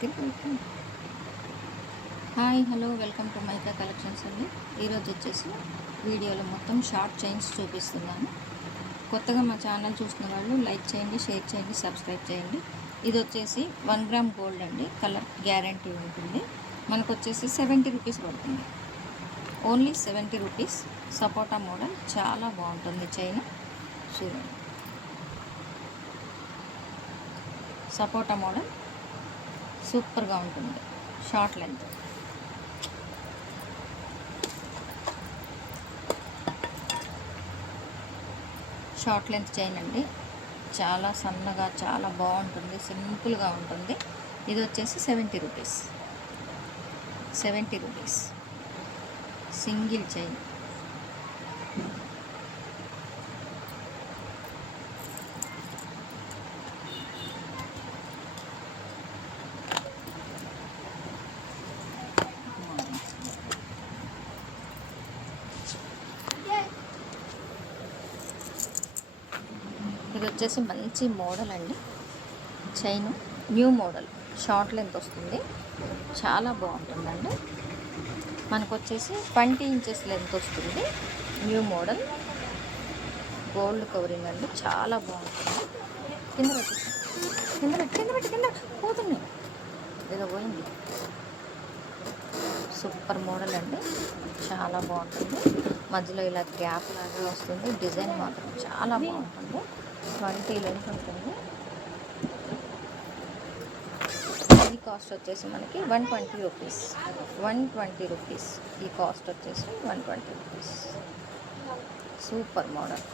దగ్గరికి hi hello welcome to mica collections అండి. ఈరోజు వచ్చేసి వీడియోలో మొత్తం షార్ట్ చైన్స్ చూపిస్తున్నాను. కొత్తగా మా ఛానల్ చూసిన వాళ్ళు లైక్ చేయండి, షేర్ చేయండి, సబ్స్క్రైబ్ చేయండి. ఇది వచ్చేసి 1 గ్రామ్ గోల్డ్ అండి. కలర్ గ్యారంటీ ఉంటుంది. మనకు వచ్చేసి 70 రూపీస్ పడుతుంది. Only 70 rupees. సపోటా మోడల్ చాలా బాగుంటుంది చైన్. చూడండి, సపోటా మోడల్ సూపర్గా ఉంటుంది. Short length, short length chain అండి. చాలా సన్నగా చాలా బాగుంటుంది, సింపుల్గా ఉంటుంది. ఇది వచ్చేసి 70 రూపీస్. 70 rupees single chain. ఇది వచ్చేసి మంచి మోడల్ అండి. Chain new model, short length వస్తుంది. చాలా బాగుంటుందండి. మనకు వచ్చేసి 20 ఇంచెస్ లెంత్ వస్తుంది. న్యూ మోడల్ గోల్డ్ కవరింగ్ అండి. చాలా బాగుంటుంది. కింద పోతున్నాయి, ఏదో పోయింది. సూపర్ మోడల్ అండి. చాలా బాగుంటుంది. మధ్యలో ఇలా గ్యాప్ లాగా వస్తుంది. డిజైన్ మాత్రం చాలా బాగుంటుంది. 20 లెంత్ ఉంటుంది. ఈ కాస్ట్ వచ్చేసి మనకి 120 రూపీస్. 120 రూపీస్ ఈ కాస్ట్ వచ్చేసి 120 రూపీస్. Super model.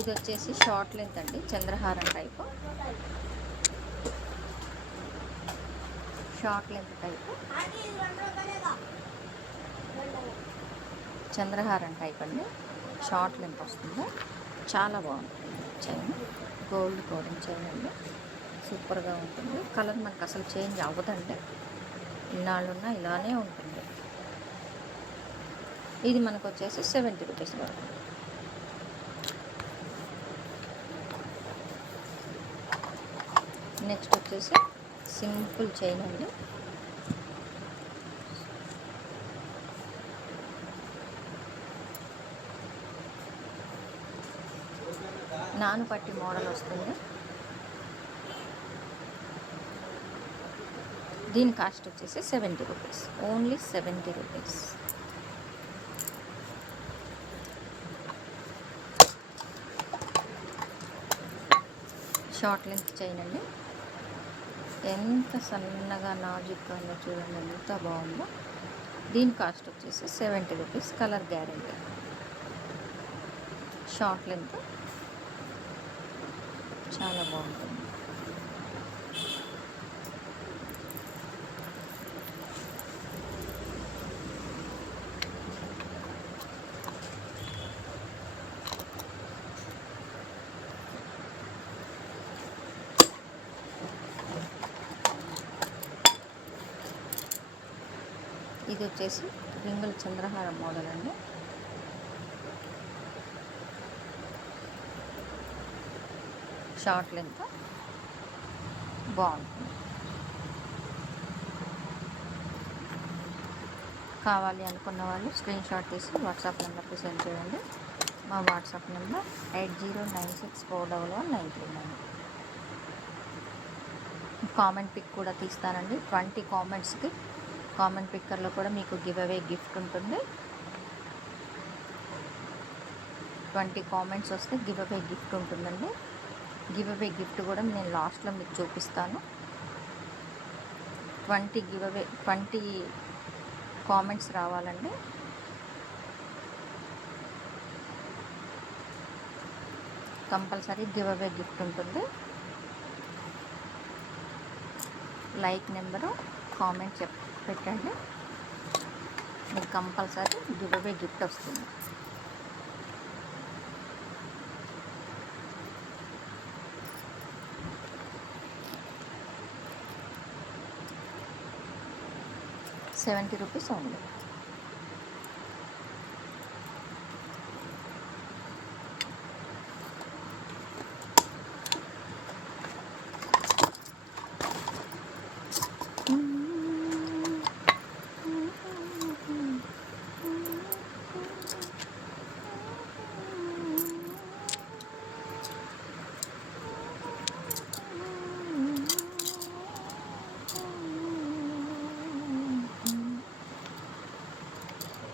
ఇది వచ్చేసి షార్ట్ లెంత్ అండి. చంద్రహారం టైపు, షార్ట్ లెంత్ టైపు, చంద్రహారం టైప్ అండి. షార్ట్ లెంత్ వస్తుంది. చాలా బాగుంటుంది చైన్. గోల్డ్ కోడింగ్ చైన్ అండి. సూపర్గా ఉంటుంది. కలర్ మనకు అసలు చేంజ్ అవ్వదండి. ఇన్నాళ్ళున్నా ఇలానే ఉంటుంది. ఇది మనకు వచ్చేసి 70 రూపీస్ పడుతుంది. నెక్స్ట్ వచ్చేసి సింపుల్ చైన్ అండి. నానుపట్టి మోడల్ వస్తుంది. దీని కాస్ట్ వచ్చేసి 70 rupees. Only 70 rupees. Short length chain అండి. ఎంత సన్నగా నాజుక్గా ఉందో చూడండి, ఎంత బాగుందో. దీని కాస్ట్ వచ్చేసి 70 rupees. Colour guarantee. Short length చాలా బాగుంటుంది. ఇది వచ్చేసి రింగుల చంద్రహారం మోడల్ అండి. షార్ట్ లెంత్ బాగుంటుంది. కావాలి అనుకున్న వాళ్ళు స్క్రీన్ షాట్ తీసి వాట్సాప్ నెంబర్కి సెండ్ చేయండి. మా వాట్సాప్ నెంబర్ 8096411939. కామెంట్ పిక్ కూడా తీస్తానండి. 20 కామెంట్స్కి కామెంట్ పిక్కర్లో కూడా మీకు గివ్ అవే గిఫ్ట్ ఉంటుంది. 20 కామెంట్స్ వస్తే గివ్ అవే గిఫ్ట్ ఉంటుందండి. గివ్ అవే గిఫ్ట్ కూడా నేను లాస్ట్లో మీకు చూపిస్తాను. 20 కామెంట్స్ రావాలండి. కంపల్సరీ గివ్ అవే గిఫ్ట్ ఉంటుంది. లైక్ నెంబరు కామెంట్ పెట్టండి. మీకు కంపల్సరీ గివ్ అవే గిఫ్ట్ వస్తుంది. ₹70 ఓన్లీ.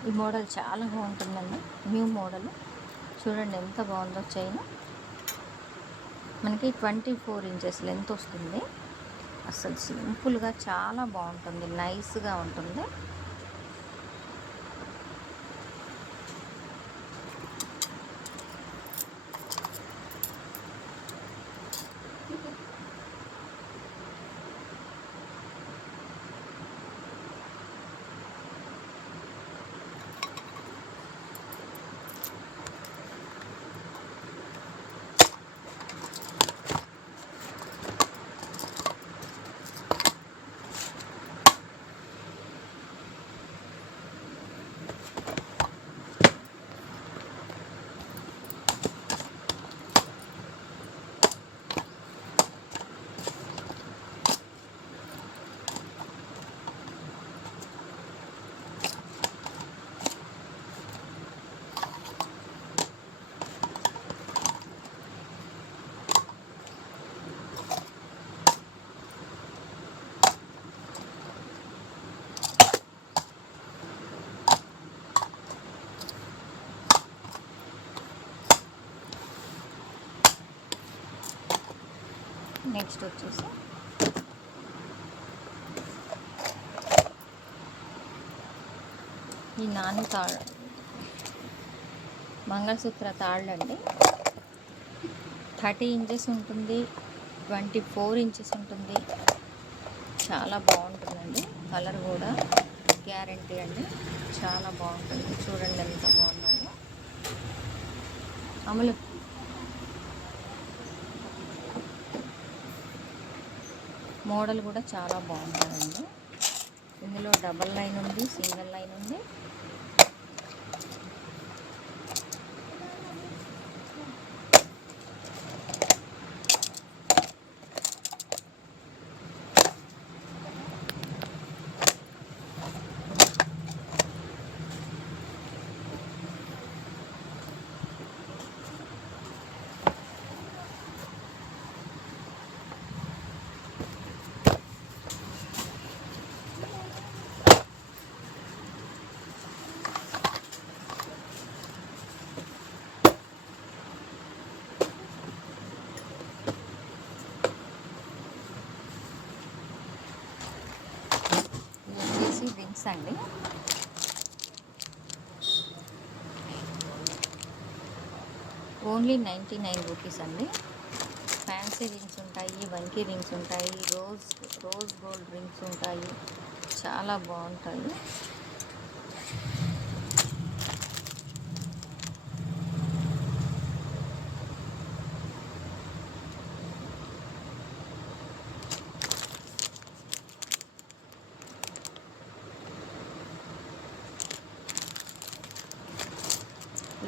ఈ మోడల్ చాలా బాగుంటుందండి, న్యూ మోడల్. చూడండి ఎంత బాగుందో చైన్. మనకి 24 ఇంచెస్ లెంత్ వస్తుంది. అసలు సింపుల్గా చాలా బాగుంటుంది, నైస్గా ఉంటుంది. నెక్స్ట్ వచ్చేసి ఈ నాని తాడు, మంగళసూత్ర తాళ్ళు అండి. 30 ఇంచెస్ ఉంటుంది, 24 ఇంచెస్ ఉంటుంది. చాలా బాగుంటుందండి. కలర్ కూడా గ్యారంటీ అండి, చాలా బాగుంటుంది. చూడండి ఎంత బాగున్నాయో. అమలు మోడల్ కూడా చాలా బాగుంటుందండి. ఇందులో డబల్ లైన్ ఉంది, సింగిల్ లైన్ ఉంది. రింగ్స్ అండి. ఓన్లీ 99 రూపీస్ అండి. ఫ్యాన్సీ రింగ్స్ ఉంటాయి, వంకీ రింగ్స్ ఉంటాయి, రోజ్ గోల్డ్ రింగ్స్ ఉంటాయి. చాలా బాగుంటాయి.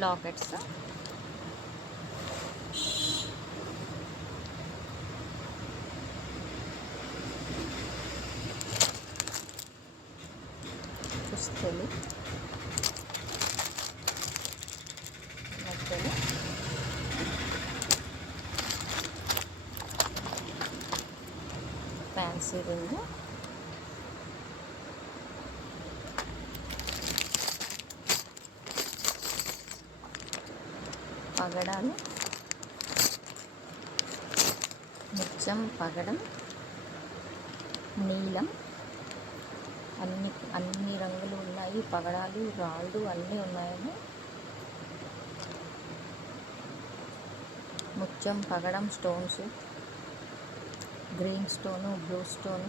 లాకెట్స్, పుస్తలు, మెట్టలు, ఫ్యాన్సీ రింగ్, పగడాలు, ముత్యం పగడం, నీలం, అన్ని రంగులు ఉన్నాయి. పగడాలు, రాళ్ళు అన్నీ ఉన్నాయండి. ముత్యం పగడం stones, green stone, blue stone,